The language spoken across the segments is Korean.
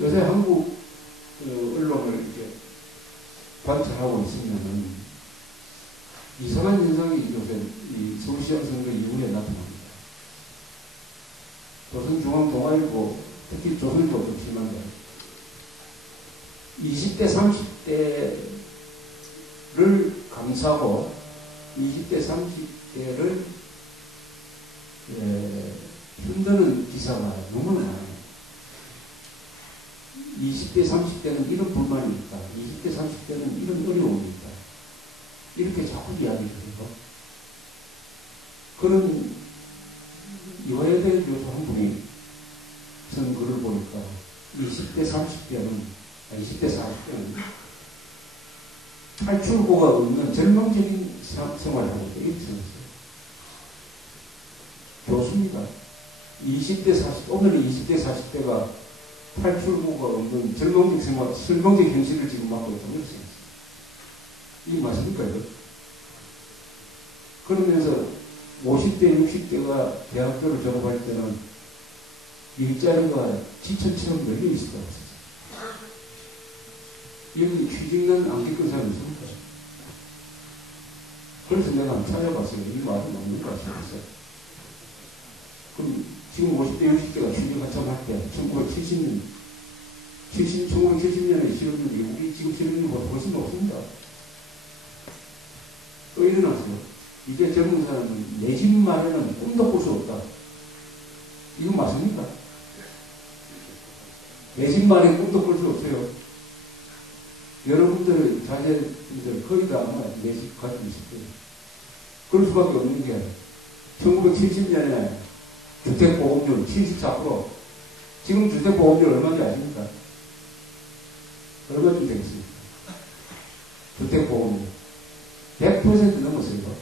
요새 한국 언론을 이렇게 관찰하고 있으면은 이상한 현상이 요새 이 서울시장 선거 이후에 나타납니다. 조선중앙동아일보, 특히 조선일보도 심한데 20대, 30대를 감싸고 20대, 30대를 흔드는 기사가 너무 많아요. 20대, 30대는 이런 불만이 있다. 20대, 30대는 이런 어려움이 있다. 이렇게 자꾸 이야기를 해요. 그런 이화여대 교수 한 분이 쓴 글을 보니까 20대, 30대는, 20대, 40대는 탈출구가 없는 절망적인 생활을 하고 있다. 이렇게 생각했어요. 교수입니다. 20대, 40대, 오늘은 20대, 40대가 탈출구가 없는 절망적 생활, 절망적 현실을 지금 맡고 있다고 이렇게 생각했어요. 이게 맞습니까, 이거? 그러면서 50대, 60대가 대학교를 졸업할 때는 일자리가 지천처럼 열려 있을 것 같아요. 여기 취직난 안 겪은 사람이 있습니까? 그래서 내가 한번 찾아봤어요. 이 말은 맞는 것 같아요. 그럼 지금 50대, 60대가 취직 한참 할 때, 1970년에 실업률이 우리 지금 실업률보다 훨씬 높습니다. 또 일어났어요. 이제 젊은 사람은 내 집 마련은 꿈도 꿀 수 없다. 이거 맞습니까? 내 집 마련 꿈도 꿀 수 없어요. 여러분들 자제분들 거의 다 아마 내 집 가지고 있을 거예요. 그럴 수밖에 없는 게 1970년에 주택보급률 74%. 지금 주택보급률 얼마인지 아십니까? 얼마쯤 되겠습니까? 주택보급률 100% 넘었어요.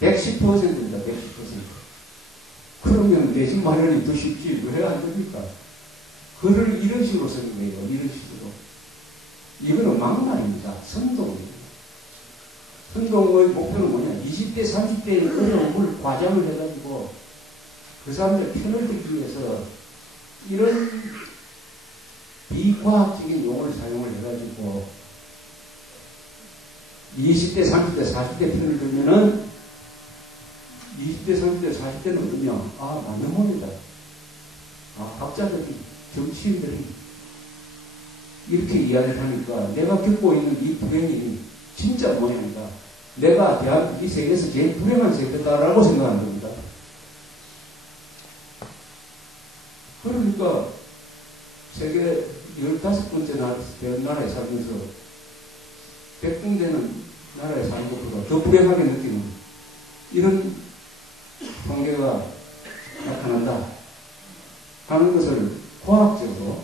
110%입니다. 110%. 그러면 내 집 마련이 더 쉽지 왜 안 됩니까? 글을 이런 식으로 쓰는 거예요. 이런 식으로. 이거는 막말입니다. 선동입니다. 선동의 목표는 뭐냐? 20대, 30대의 어려움을 과장을 해가지고 그 사람들 편을 들기 위해서 이런 비과학적인 용어를 사용을 해가지고 20대, 30대, 40대 편을 들면은 20대, 30대, 40대는 어떠냐? 아, 맞는 말이다. 아, 학자들이, 정치인들이 이렇게 이야기를 하니까 내가 겪고 있는 이 불행이 진짜 모양이다. 내가 대한민국 이 세계에서 제일 불행한 세계다라고 생각하는 겁니다. 그러니까 세계 15번째 나라에 살면서 100군데는 나라에 사는 것보다 더 불행하게 느끼는 이런 통계가 나타난다 하는 것을 과학적으로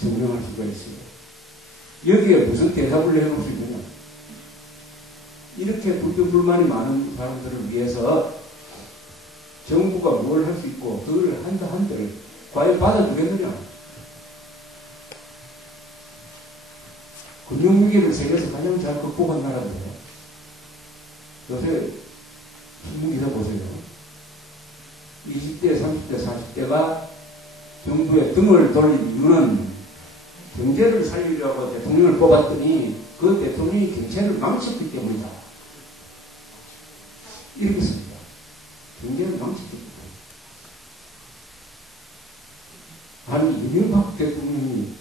증명할 수가 있어요. 여기에 무슨 대답을 내놓을 수 있느냐? 이렇게 불평불만이 많은 사람들을 위해서 정부가 뭘 할 수 있고 그걸 한다 한들 과연 받아주겠느냐? 금융위기를 세계에서 가장 잘 극복한 나라인데요. 요새 신문기사 보세요. 20대, 30대, 40대가 정부의 등을 돌릴 이유는 경제를 살리려고 대통령을 뽑았더니 그 대통령이 경제를 망쳤기 때문이다. 이렇게 씁니다. 경제를 망쳤기 때문이다. 아니, 이명박 대통령이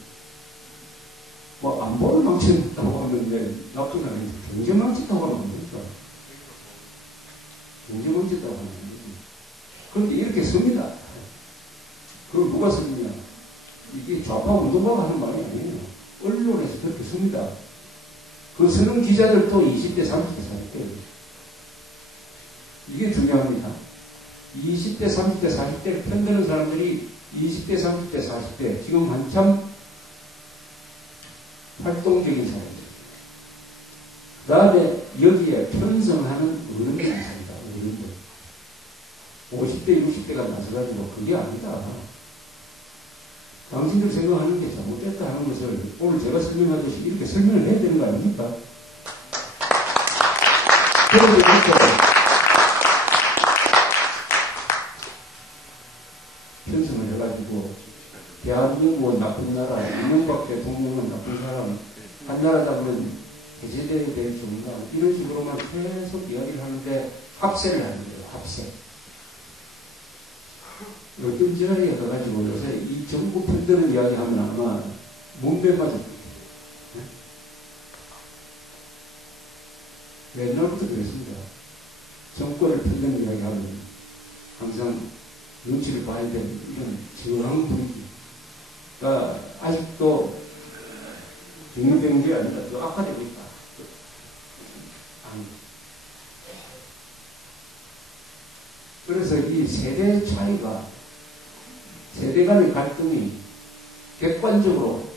뭐 안보를 망쳤다고 하는데 나쁜 아닌데 경제 망쳤다고 하면 됩니까? 경제 망쳤다고 하면 됩니다. 그런데 이렇게 씁니다. 그걸 누가 씁니까? 이게 좌파 운동가가 하는 말이 아니에요. 언론에서 그렇게 씁니다. 그 쓰는 기자들도 20대, 30대, 40대. 이게 중요합니다. 20대, 30대, 40대를 편드는 사람들이 20대, 30대, 40대. 지금 한참 활동적인 사람들. 그 다음에 여기에 편성하는 어른들이 있습니다. 어른들. 50대, 60대가 나서가지고 그게 아니다. 당신들 생각하는 게 잘못됐다 하는 것을 오늘 제가 설명하듯이 이렇게 설명을 해야 되는 거 아닙니까? 그런데 이렇게 편성을 해가지고 대한민국은 나쁜 나라, 이명박 대통령은 나쁜 사람, 한 나라다 보면 해제돼야 될 정가 이런 식으로만 계속 이야기를 하는데 합세를 하는 거예요. 합세. 끈질하게 가가지고 요새 이 정부 편들을 이야기하면 아마 문배 맞을 옛날부터 그랬습니다. 정권을 편드는 이야기하면 항상 눈치를 봐야 되는 이런 저항 분위기가 아직도 중요된 게 아니라 또 악화되고 있다. 그래서 이 세대 차이가, 세대 간의 갈등이 객관적으로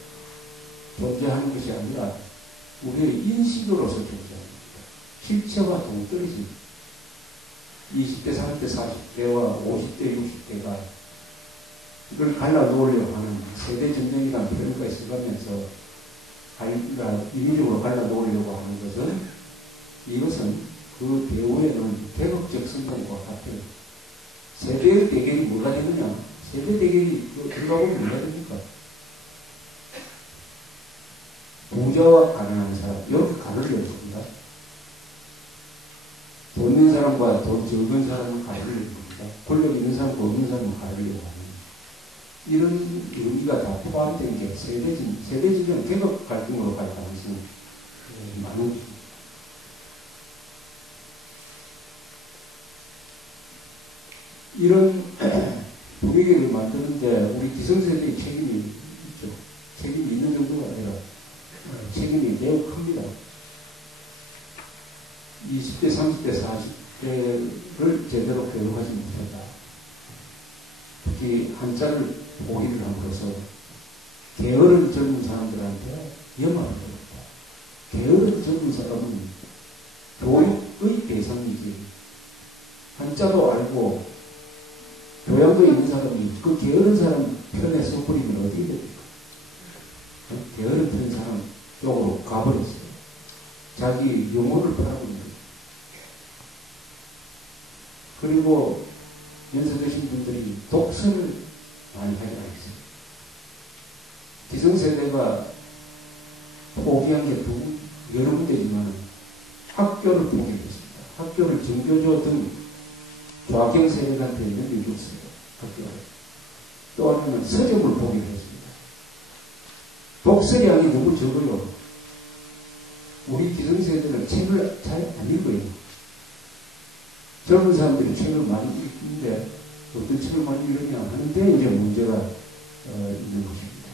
존재하는 것이 아니라 우리의 인식으로서 존재합니다. 실체와 동떨어집니다. 20대, 30대, 40대와 50대, 60대가 이걸 갈라놓으려고 하는 세대전쟁이라는 표현가 있어가면서 인위적으로 갈라놓으려고 하는 것은 이것은 그 배후에는 개혁적 성공과 같아요. 세대의 대결이 뭐가 되느냐? 세대 대결이 들어가보면 뭐가 됩니까? 부자와 가난한 사람, 이렇게 가르려고 합니다. 돈 있는 사람과 돈 적은 사람은 가르려고 합니다. 권력 있는 사람과 없는 사람은 가르려고 합니다. 이런 의미가 다 포함된 게 세대진영 개혁 갈등으로 갈 가능성이 많은. 이런 분위기를 만드는데 우리 기성세대의 책임이 있죠. 책임이 있는 정도가 아니라 책임이 매우 큽니다. 20대, 30대, 40대를 제대로 교육하지 못했다. 특히 한자를 포기를 함으로써 게으른 젊은 사람들한테 영향을 받았다. 게으른 젊은 사람은 교육의 대상이지. 한자도 알고 교양도 있는 사람이 그 게으른 사람 편에 서버리면 어디에 됩니까? 게으른 편 사람 쪽으로 가버렸어요. 자기 영혼을 바라고 있는 거예요. 그리고 연세드신 분들이 독서를 많이 하게 하겠어요. 기성세대가 포기한 게 여러 군데지만 학교를 포기했습니다. 학교를 정교조 등 좌경세대한테 넘겨줬어요. 학교를. 또 하나는 서점을 포기했습니다. 독서량이 너무 적어요. 우리 기성세대는 책을 잘 안 읽어요. 젊은 사람들이 책을 많이 읽는데 어떤 책을 많이 읽느냐 하는데 이제 문제가 있는 것입니다.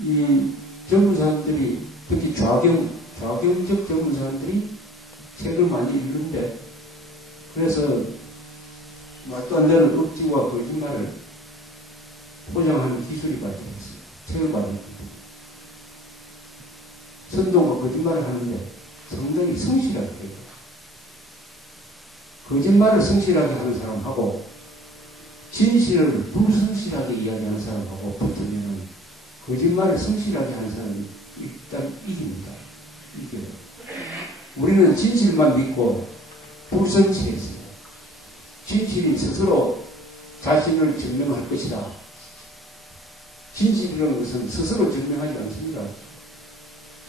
이 젊은 사람들이 특히 좌경적 젊은 사람들이 책을 많이 읽는데 그래서 말도 안 되는 억지와 거짓말을 포장하는 기술이 발전했습니다. 책을 많이 읽기 때문에. 선동과 거짓말을 하는데 상당히 성실하게 해요. 거짓말을 성실하게 하는 사람하고 진실을 불성실하게 이야기하는 사람하고 붙으면 거짓말을 성실하게 하는 사람이 일단 이깁니다. 이겨요. 우리는 진실만 믿고 불성실했어요. 진실이 스스로 자신을 증명할 것이다. 진실이라는 것은 스스로 증명하지 않습니다.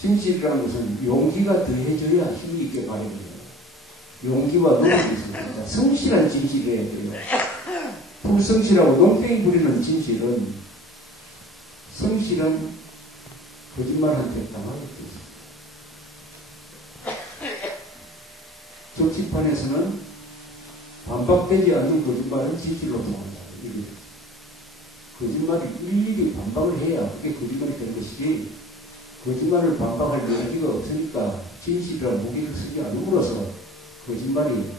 진실이라는 것은 용기가 더해져야 힘이 있게 발휘됩니다. 용기와 노력이 있습니다. 성실한 진실이어야 돼요. 불성실하고 농땡이 부리는 진실은 성실한 거짓말한테 당하게 되어 있습니다. 정치판에서는 반박되지 않는 거짓말은 진실로 통한다. 거짓말이 일일이 반박을 해야 그게 거짓말이 되는 것이지 거짓말을 반박할 여지가 없으니까 진실이란 무기를 쓰지 않음으로써 거짓말이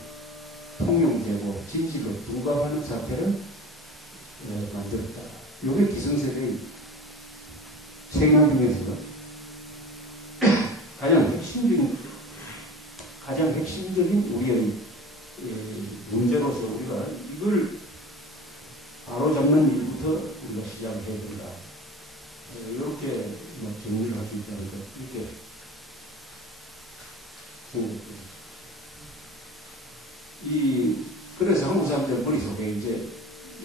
통용되고 진실로 둔갑하는 사태를 만들었다. 이게 기성세대의 생각 중에서 가장 핵심적인 우리의 문제로서 우리가 이걸 바로잡는 일부터 우리가 시작을 해야 된다. 이렇게 정리를 할 수 있다는 것, 이렇게 생각합니다. 그래서 한국 사람들 머릿속에 이제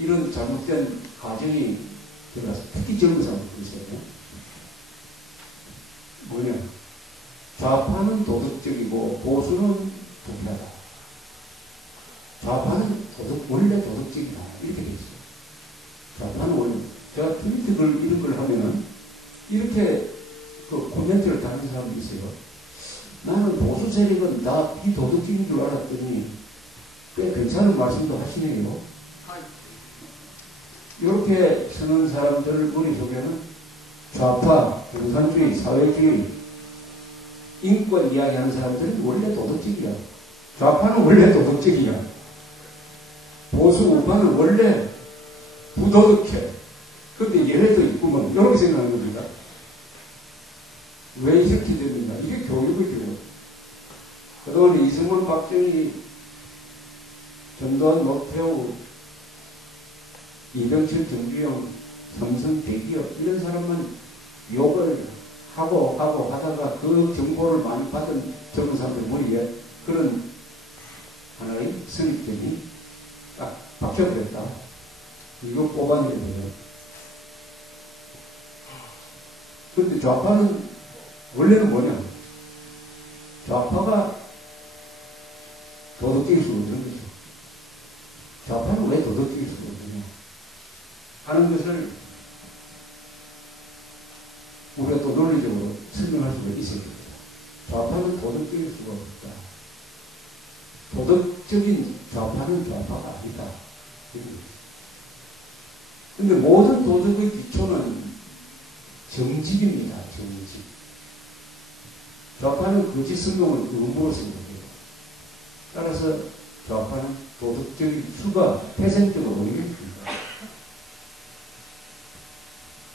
이런 잘못된 가정이 들어가서 특히 젊은 사람들 있어요. 뭐냐? 좌파는 도덕적이고 보수는 부패하다. 좌파는 원래 도덕적이다. 이렇게 돼 있어요. 좌파는 원래. 제가 트위터 이런 걸 하면은 이렇게 그 코멘트를 다는 사람도 있어요. 나는 보수 세력은 다 비도덕적인 줄 알았더니 꽤 괜찮은 말씀도 하시네요. 이렇게 쓰는 사람들 머릿속에는 좌파, 공산주의, 사회주의, 인권 이야기하는 사람들은 원래 도덕적이야. 좌파는 원래 도덕적이야. 보수 우파는 원래 부도덕해. 근데 얘네도 있구먼. 이렇게 생각하는 겁니다. 왜 이렇게 됩니까? 이게 교육이죠. 그동안 이승만, 박정희, 전두환, 노태우, 이병철, 정주영, 삼성, 대기업 이런 사람만 욕을 하고 하다가 그 정보를 많이 받은 젊은 사람들 머리에 그런 하나의 선입견이 딱 박혀버렸다. 이거 뽑아내야 돼요. 그런데 좌파는 원래는 뭐냐? 좌파가 도덕적일 수가 없는 거죠. 좌파는 왜 도덕적일 수가 없느냐? 하는 것을 우리가 또 논리적으로 설명할 수가 있어야 됩니다. 좌파는 도덕적일 수가 없다. 도덕적인 좌파는 좌파가 아니다. 그런데 모든 도덕의 기초는 정직입니다. 정직. 좌파는 거짓 성공을 음모로 생각해요. 따라서 좌파는 도덕적인 수가 태생적으로 오르겠습니다.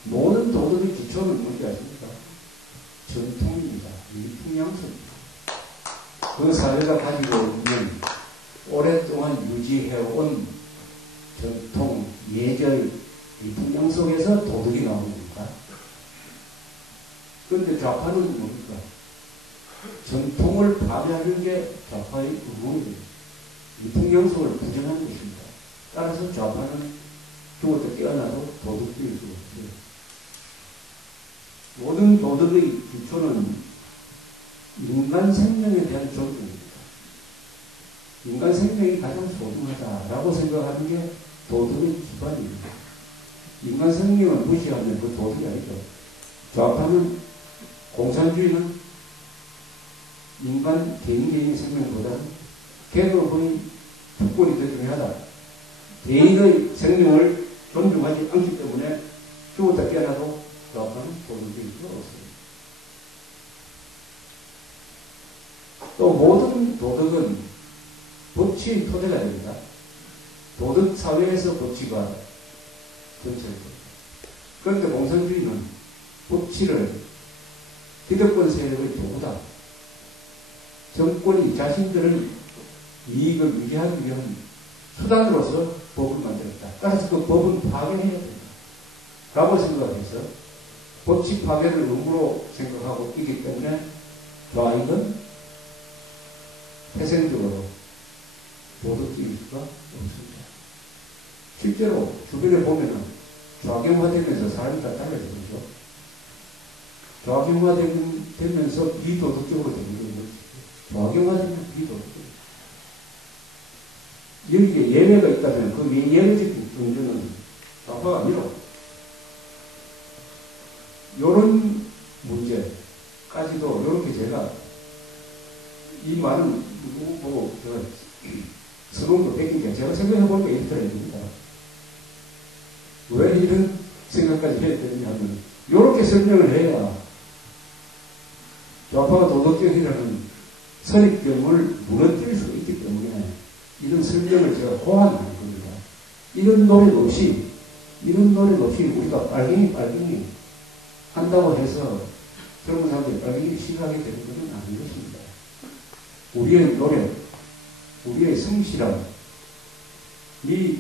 모든 도덕의 기초는 뭔지 아십니까? 전통입니다. 풍양성입니다. 그 사회가 가지고 있는 오랫동안 유지해온 전통, 예절, 이 풍양 속에서 도덕이 나오는 겁니까? 그런데 좌파는 뭡니까? 전통을 파괴하는 게 좌파의 의무입니다. 이 풍양 속을 부정하는 것입니다. 따라서 좌파는 죽었다 깨어나도 도덕적일 수가 없어요. 모든 도덕의 기초는 인간 생명에 대한 존중입니다. 인간 생명이 가장 소중하다라고 생각하는 게 도덕의 기반입니다. 인간 생명을 무시하면 그 도덕이 아니죠. 좌파는, 공산주의는 인간 개인의 생명보다는 개인의 특권이 더 중요하다. 개인의 생명을 존중하지 않기 때문에 죽었다 깨어나도 좌파는 도덕적일 수가 없습니다. 또 모든 도덕은 법치의 토대가 됩니다. 도덕 사회에서 법치가 전체입니다. 그런데 공산주의는 법치를 기득권 세력의 도구다. 정권이 자신들의 이익을 유지하기 위한 수단으로서 법을 만들었다. 따라서 그 법은 파괴해야 된다. 라고 생각해서 법치 파괴를 의무로 생각하고 있기 때문에 좌익은 태생적으로 도덕적일 수가 없습니다. 실제로 주변에 보면은 좌경화되면서 사람이 다 달라지는 거죠. 좌경화되면서 비도덕적으로 되는 거죠. 좌경화되면 비도덕적이죠. 여기에 예외가 있다면 그 예외적인 경전은 좌파가 아니라 요런 문제까지도 이렇게 제가 이 많은 누구 보고 제가 서론도 뺏긴 게 제가 생각해보니까 이렇게 해야 됩니다. 왜 이런 생각까지 해야 되느냐 하면 이렇게 설명을 해야 좌파가 도덕적이라는 선입견을 무너뜨릴 수 있기 때문에 이런 설명을 제가 호환하는 겁니다. 이런 노력 없이 우리가 빨갱이 한다고 해서 젊은 사람들이 빨갱이를 싫어하게 되는 것은 아닌 것입니다. 우리의 노력, 우리의 성실함이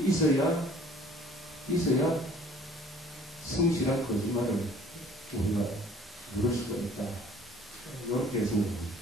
있어야 성실한 거짓말을 우리가 물을 수가 있다. 이렇게 생각합니다.